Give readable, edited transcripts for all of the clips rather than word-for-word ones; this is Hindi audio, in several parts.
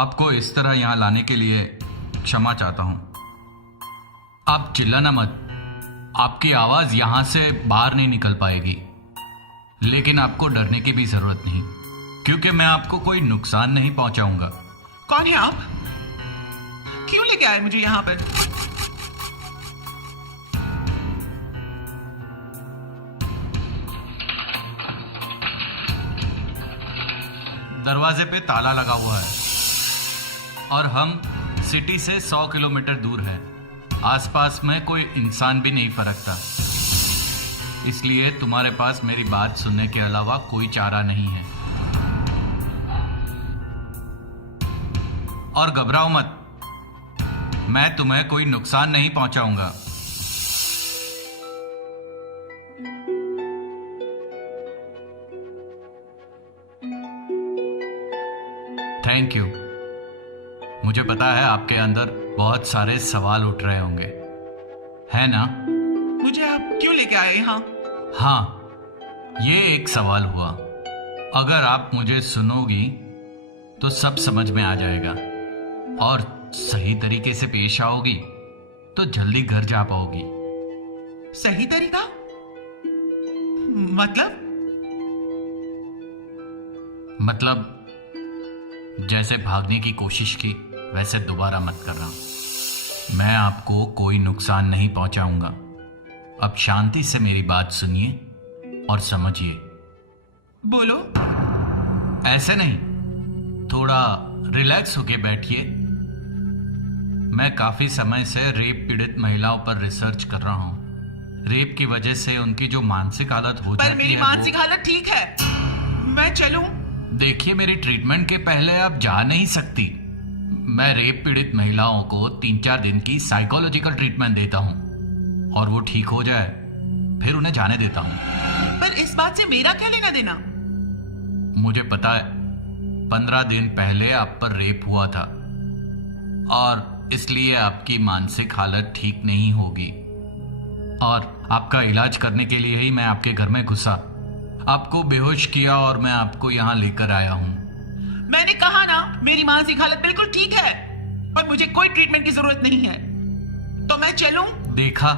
आपको इस तरह यहाँ लाने के लिए क्षमा चाहता हूँ। आप चिल्लाना मत, आपकी आवाज़ यहाँ से बाहर नहीं निकल पाएगी। लेकिन आपको डरने की भी ज़रूरत नहीं, क्योंकि मैं आपको कोई नुकसान नहीं पहुँचाऊँगा। कौन है आप? क्यों लेके आए मुझे यहाँ पर? दरवाजे पे ताला लगा हुआ है और हम सिटी से 100 किलोमीटर दूर हैं। आसपास में कोई इंसान भी नहीं फरकता, इसलिए तुम्हारे पास मेरी बात सुनने के अलावा कोई चारा नहीं है। और घबराओ मत, मैं तुम्हें कोई नुकसान नहीं पहुंचाऊंगा। Thank you. मुझे पता है आपके अंदर बहुत सारे सवाल उठ रहे होंगे, है ना? मुझे आप क्यों लेके आए यहाँ? हाँ, ये एक सवाल हुआ। अगर आप मुझे सुनोगी तो सब समझ में आ जाएगा और सही तरीके से पेश आओगी तो जल्दी घर जा पाओगी। सही तरीका? मतलब जैसे भागने की कोशिश की वैसे दोबारा मत करना। मैं आपको कोई नुकसान नहीं पहुंचाऊंगा। अब शांति से मेरी बात सुनिए और समझिए। बोलो। ऐसे नहीं, थोड़ा रिलैक्स होके बैठिए। मैं काफी समय से रेप पीड़ित महिलाओं पर रिसर्च कर रहा हूं। रेप की वजह से उनकी जो मानसिक हालत हो जाती है, पर मेरी मानसिक हालत ठीक है। मैं चलूं? देखिए, मेरी ट्रीटमेंट के पहले आप जा नहीं सकती। मैं रेप पीड़ित महिलाओं को 3-4 दिन की साइकोलॉजिकल ट्रीटमेंट देता हूं और वो ठीक हो जाए फिर उन्हें जाने देता हूं। पर इस बात से मेरा क्या लेना देना? मुझे पता है 15 दिन पहले आप पर रेप हुआ था और इसलिए आपकी मानसिक हालत ठीक नहीं होगी। और आपका इलाज करने के लिए ही मैं आपके घर में घुसा, आपको बेहोश किया और मैं आपको यहाँ लेकर आया हूँ। मैंने कहा ना, मेरी मानसिक हालत बिल्कुल ठीक है और मुझे कोई ट्रीटमेंट की जरूरत नहीं है। तो मैं चलूं? देखा,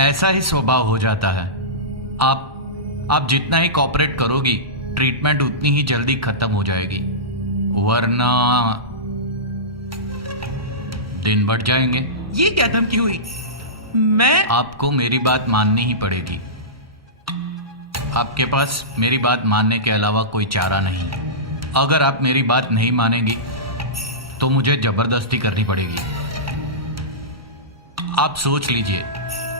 ऐसा ही स्वभाव हो जाता है। आप जितना ही कॉपरेट करोगी ट्रीटमेंट उतनी ही जल्दी खत्म हो जाएगी, वरना दिन बढ़ जाएंगे। ये क्या धमकी हुई? आपको मेरी बात माननी ही पड़ेगी। आपके पास मेरी बात मानने के अलावा कोई चारा नहीं। अगर आप मेरी बात नहीं मानेंगी तो मुझे जबरदस्ती करनी पड़ेगी। आप सोच लीजिए,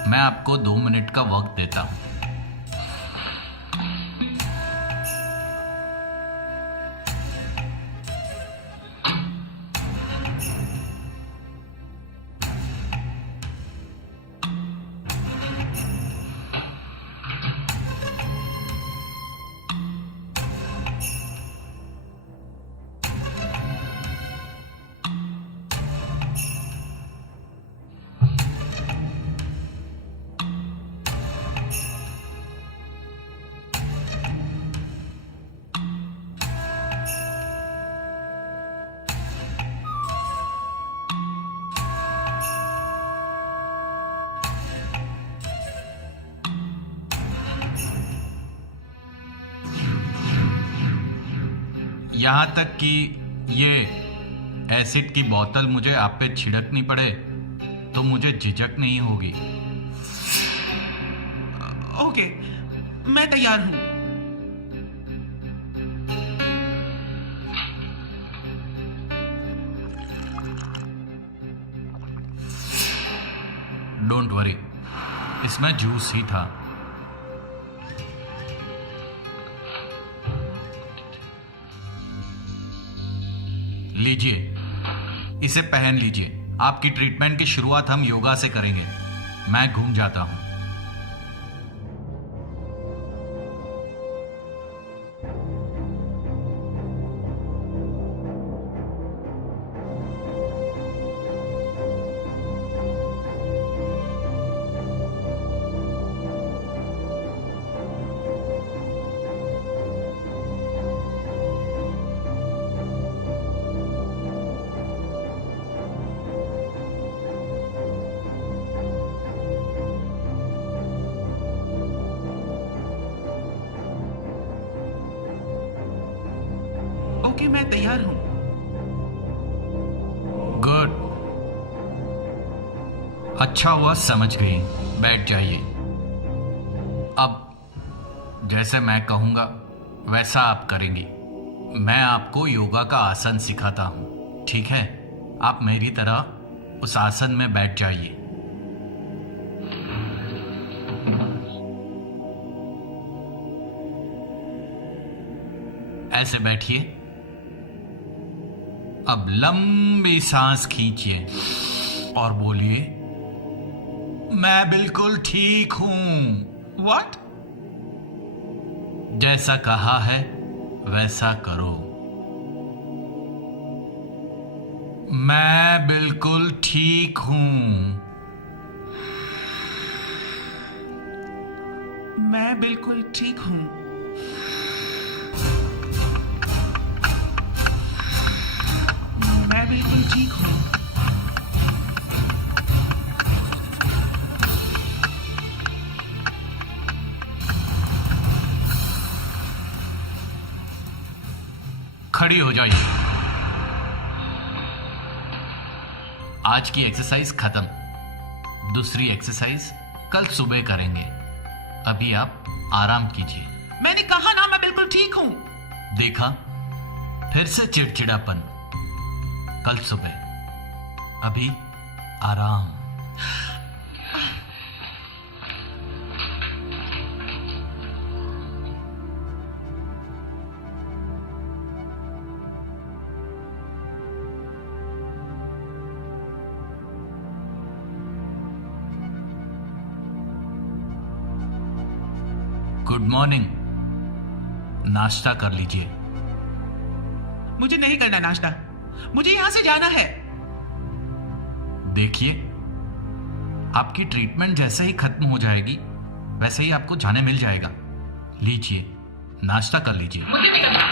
मैं आपको 2 मिनट का वक्त देता हूं। यहां तक कि ये एसिड की बोतल मुझे आप पे छिड़कनी पड़े तो मुझे झिझक नहीं होगी। ओके, मैं तैयार हूं। डोंट वरी, इसमें जूस ही था। लीजिए, इसे पहन लीजिए। आपकी ट्रीटमेंट की शुरुआत हम योगा से करेंगे। मैं घूम जाता हूं। ओके, मैं तैयार हूँ। गुड, अच्छा हुआ समझ गई। बैठ जाइए। अब जैसे मैं कहूँगा वैसा आप करेंगी। मैं आपको योगा का आसन सिखाता हूँ, ठीक है? आप मेरी तरह उस आसन में बैठ जाइए। ऐसे बैठिए। अब लंबी सांस खींचिए और बोलिए, मैं बिल्कुल ठीक हूं। व्हाट? जैसा कहा है वैसा करो। मैं बिल्कुल ठीक हूं। मैं बिल्कुल ठीक हूँ। मैं बिल्कुल ठीक हूँ। खड़ी हो जाइए। आज की एक्सरसाइज खत्म। दूसरी एक्सरसाइज कल सुबह करेंगे। अभी आप आराम कीजिए। मैंने कहा ना, मैं बिल्कुल ठीक हूँ। देखा, फिर से चिड़चिड़ापन। कल सुबह। अभी आराम। Good morning. नाश्ता कर लीजिए। मुझे नहीं करना नाश्ता, मुझे यहां से जाना है। देखिए, आपकी ट्रीटमेंट जैसे ही खत्म हो जाएगी वैसे ही आपको जाने मिल जाएगा। लीजिए, नाश्ता कर लीजिए। मुझे नहीं करना।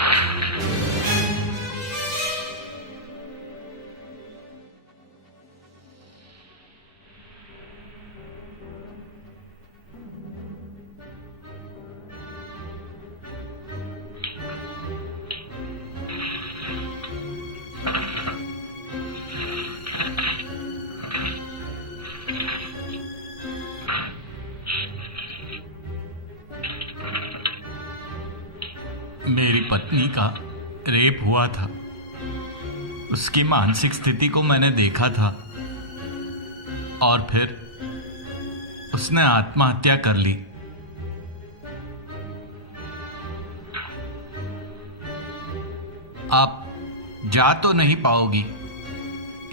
मेरी पत्नी का रेप हुआ था। उसकी मानसिक स्थिति को मैंने देखा था और फिर उसने आत्महत्या कर ली। आप जा तो नहीं पाओगी।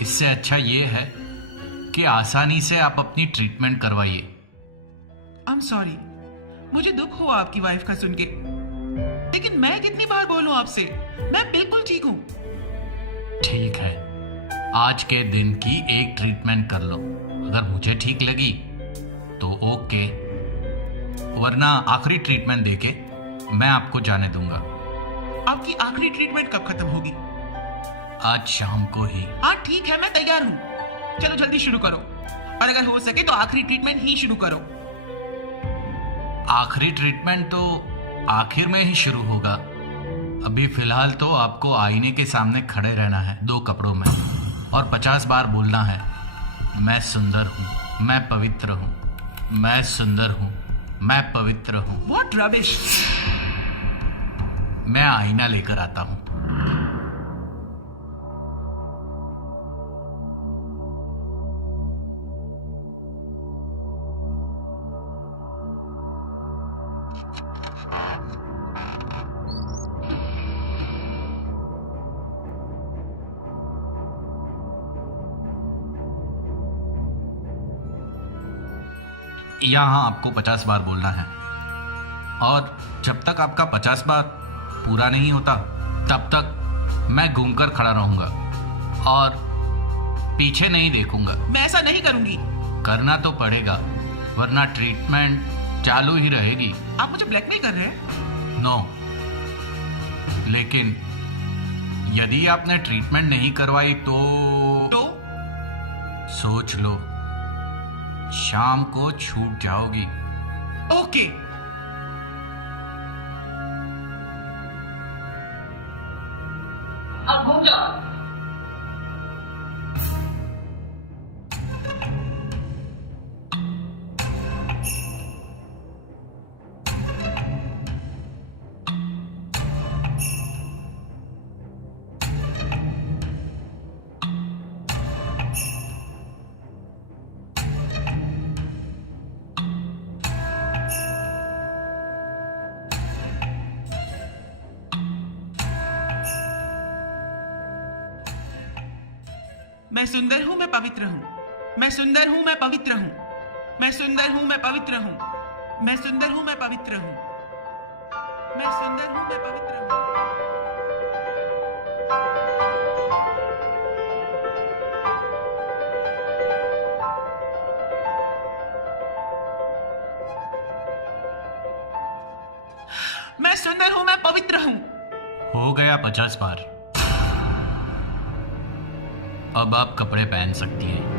इससे अच्छा ये है कि आसानी से आप अपनी ट्रीटमेंट करवाइए। आई एम सॉरी, मुझे दुख हुआ आपकी वाइफ का सुन के, लेकिन मैं कितनी बार बोलूं आपसे, मैं बिल्कुल ठीक हूं। ठीक है, आज के दिन की एक ट्रीटमेंट कर लो। अगर मुझे ठीक लगी तो ओके, वरना आखिरी ट्रीटमेंट देके मैं आपको जाने दूंगा। आपकी आखिरी ट्रीटमेंट कब खत्म होगी? आज शाम को ही। हाँ ठीक है, मैं तैयार हूँ। चलो जल्दी शुरू करो, और अगर हो सके तो आखिरी ट्रीटमेंट ही शुरू करो। आखिरी ट्रीटमेंट तो आखिर में ही शुरू होगा। अभी फिलहाल तो आपको आईने के सामने खड़े रहना है 2 कपड़ों में, और 50 बार बोलना है, मैं सुंदर हूँ, मैं पवित्र हूँ, मैं सुंदर हूँ, मैं पवित्र हूँ। What rubbish! मैं आईना लेकर आता हूँ। यहाँ आपको 50 बार बोलना है, और जब तक आपका 50 बार पूरा नहीं होता तब तक मैं घूमकर खड़ा रहूंगा और पीछे नहीं देखूंगा। मैं ऐसा नहीं करूंगी। करना तो पड़ेगा, वरना ट्रीटमेंट चालू ही रहेगी। आप मुझे ब्लैकमेल कर रहे हैं? नो, लेकिन यदि आपने ट्रीटमेंट नहीं करवाई तो सोच लो, शाम को छूट जाओगी। ओके। मैं सुंदर हूँ, मैं पवित्र हूँ। मैं सुंदर हूँ, मैं पवित्र हूँ। मैं सुंदर हूँ, मैं पवित्र हूँ। मैं सुंदर हूँ, मैं पवित्र हूँ। मैं सुंदर हूँ, मैं पवित्र हूँ। मैं सुंदर हूँ, मैं पवित्र हूँ। हो गया 50 बार। अब आप कपड़े पहन सकती हैं।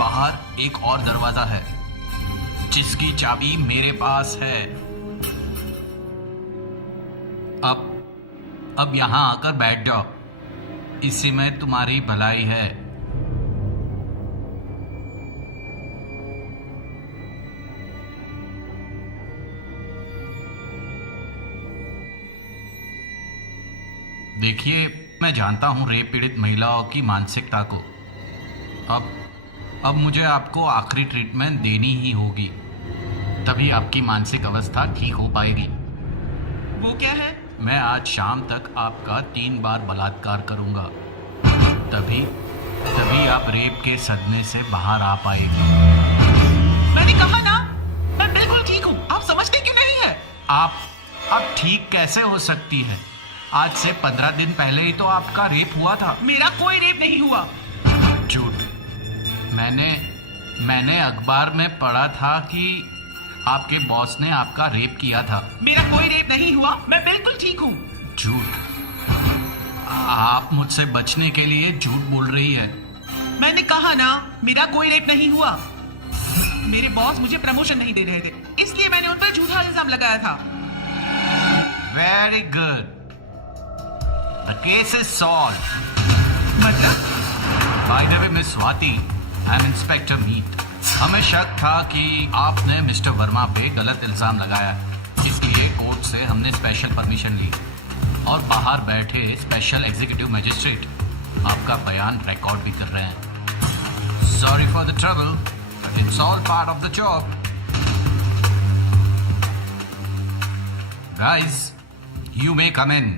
बाहर एक और दरवाजा है जिसकी चाबी मेरे पास है। अब यहां आकर बैठ जाओ, इसी में तुम्हारी भलाई है। देखिए, मैं जानता हूं रेप पीड़ित महिलाओं की मानसिकता को। अब मुझे आपको आखिरी ट्रीटमेंट देनी ही होगी, तभी आपकी मानसिक अवस्था ठीक हो पाएगी। वो क्या है? मैं आज शाम तक आपका 3 बार बलात्कार करूंगा, तभी आप रेप के सदमे से बाहर आ पाएगी। मैंने कहा ना, मैं बिल्कुल ठीक हूँ। आप समझते क्यों नहीं है? आप ठीक कैसे हो सकती है? आज से 15 दिन पहले ही तो आपका रेप हुआ था। मेरा कोई रेप नहीं हुआ। झूठ। मैंने अखबार में पढ़ा था कि आपके बॉस ने आपका रेप किया था। मेरा कोई रेप नहीं हुआ, मैं बिल्कुल ठीक हूँ। झूठ। आप मुझसे बचने के लिए झूठ बोल रही है। मैंने कहा ना, मेरा कोई रेप नहीं हुआ। मेरे बॉस मुझे प्रमोशन नहीं दे रहे थे, इसलिए मैंने उन पर झूठा इल्जाम लगाया था। Very good, the case is solved. मतलब? By the way miss Swati, I am inspector Meet. हमें शक था कि आपने मिस्टर वर्मा पे गलत इल्जाम लगाया, इसलिए कोर्ट से हमने स्पेशल परमिशन ली और बाहर बैठे स्पेशल एग्जीक्यूटिव मजिस्ट्रेट आपका बयान रिकॉर्ड भी कर रहे हैं। Sorry for the trouble, but it's all part of the job. Guys, you may come in.